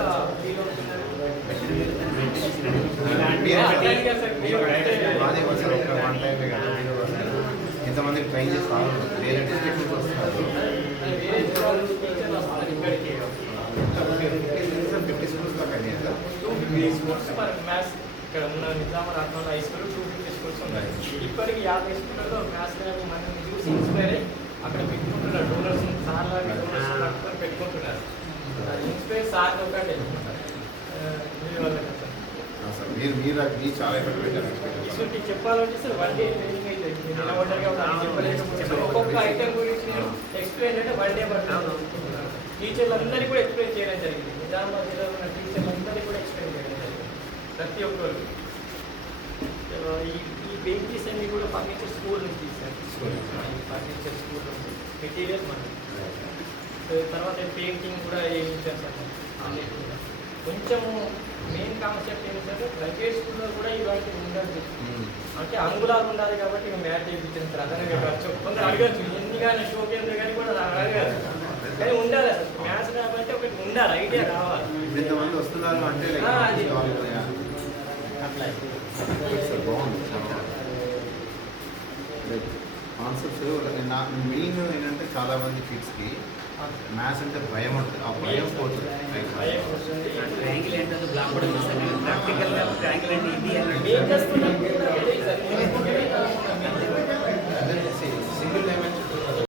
మంచిగా ఫీల్ అవుతున్నారు. ఎంతమంది ట్రై చేస్తారు, వేరే డిస్ట్రిక్ట్ నుంచి వస్తున్నారు. మ్యాథ్స్ ఇక్కడ ఉన్న నిజామాబాద్ హై స్కూల్ 250 స్కూల్స్ ఉన్నాయి. ఇప్పటికి 50 స్కూళ్ళలో మ్యాథ్స్ ల్యాబ్ మనం చూసి ఇన్స్పైర్ అయ్యి అక్కడ పెట్టుకుంటున్నారు. డోనర్స్ సార్ లాగా డోనర్స్ పట్టుకొని పెట్టుకుంటున్నారు. ఇన్స్పైర్ సార్ ఒకటే మీరు చాలా ఎఫెక్ట్ పెట్టారు. చెప్పాలంటే సార్ వన్ డే ట్రైనింగ్ అయితే ఒక్కొక్క ఐటమ్ గురించి నేను ఎక్స్ప్లెయిన్ అంటే వన్ డే పడుతుంది. టీచర్లందరికీ కూడా ఎక్స్ప్లెయిన్ చేయడం జరిగింది. నిజామాబాద్ జిల్లాలో ఉన్న టీచర్లందరికీ కూడా ఎక్స్ప్లెయిన్ చేయడం జరిగింది. ప్రతి ఒక్కరు ఈ బేకరీస్ అన్ని కూడా ఫర్నిచర్ స్కూల్ నుంచి తీసారు. ఫర్నిచర్ స్కూల్ నుంచి మెటీరియల్ మనం తర్వాత పెయింటింగ్ కూడా వేయించారు సార్. అన్నిటి కూడా కొంచెము మెయిన్ కాన్సెప్ట్ ఏంటంటే ప్రైవేట్ స్కూల్లో కూడా ఇలాంటివి ఉండాలి. అంటే అంగుళాలు ఉండాలి కాబట్టి మ్యాథ్ వేయించిన ప్రధానంగా ఖర్చు కొందరు అడగచ్చు ఎన్ని కానీ షోకేంద్ర కానీ కూడా అడగారు. కానీ ఉండాలి అసలు మ్యాథ్స్ కాబట్టి ఒకటి ఉండాలి, ఐడియా కావాలి. ఎంతమంది వస్తున్నారు అంటే అది అట్లా బాగుంది కాన్సెప్ట్స్. మెయిన్ ఏంటంటే చాలా మంది కిడ్స్కి మ్యాథ్స్ అంటే భయం ఉంటుంది, ఆ భయం పోతుంది. ట్రయాంగిల్ ఏంటో బ్లాక్ కూడా ప్రాక్టికల్గా ట్రయాంగిల్ అంటే ఇది ఏం చేస్తున్నారు